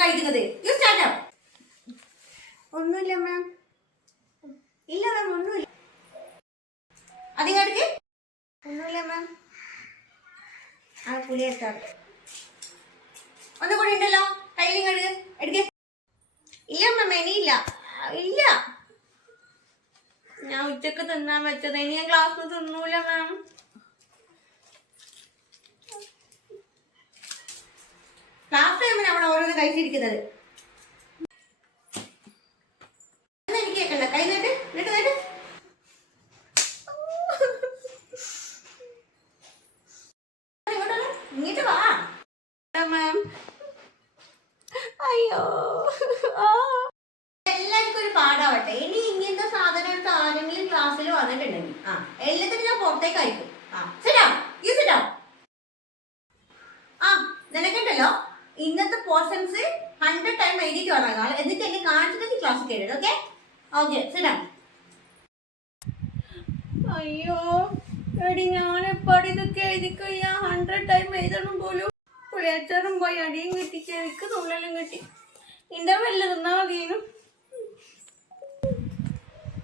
കഴിക്കുന്നത്. You stand up. ഒന്നുമില്ല മാം. ഇല്ല മാം, ഒന്നുമില്ല. അധികം എടുക്ക്. ഒന്നുമില്ല മാം. ആ പുളി എടുത്താറ് ഒന്നുകൂടി ഉണ്ടല്ലോ. കയ്യിലും കഴുക്. എടുക്ക്. ഇല്ല മാം, ഇനിയില്ല. ഇല്ല, ഞാൻ ഉച്ചക്ക് തിന്നാൻ വെച്ചത്. ഇനി ഞാൻ ക്ലാസ്സിൽ തിന്നൂല മാം. ക്ലാസ് ടൈമിന് അവിടെ ഓരോന്ന് കഴിച്ചിരിക്കുന്നത്. എനിക്ക് കേൾക്കണ്ട. കൈ നീട്ട്, നീട്ട്, നീട്ട്. ഇങ്ങോട്ട് വാ മാം. അയ്യോ, എല്ലാവർക്കും ഒരു പാടാവട്ടെ. ഇനി ഇങ്ങനത്തെ സാധനം എടുത്ത് ആരെങ്കിലും ക്ലാസ്സിൽ വന്നിട്ടുണ്ടെങ്കിൽ എല്ലാത്തിനും ഞാൻ പുറത്തേക്ക് അയക്കും. നിനക്കുണ്ടല്ലോ ഇന്നത്തെ പോർഷൻസ് 100 ടൈം എഴുതിയിട്ട് വന്നാൽ എന്നിട്ട് എന്നെ കാണിച്ചിട്ട് ക്ലാസ് കേട്ടോ. Okay okay cider. അയ്യോ എടി, ഞാനെപ്പാട് ഇതൊക്കെ എഴുതിക്കയ്യ 100 ടൈം എഴുതണം പോലും. പുളിയച്ചാറും പോയി അടിയും കിട്ടി, ചെവിക്ക് തുള്ളലും കിട്ടി. ഇന്റർവെല്ലിൽ തിന്നാ മതിയേനും.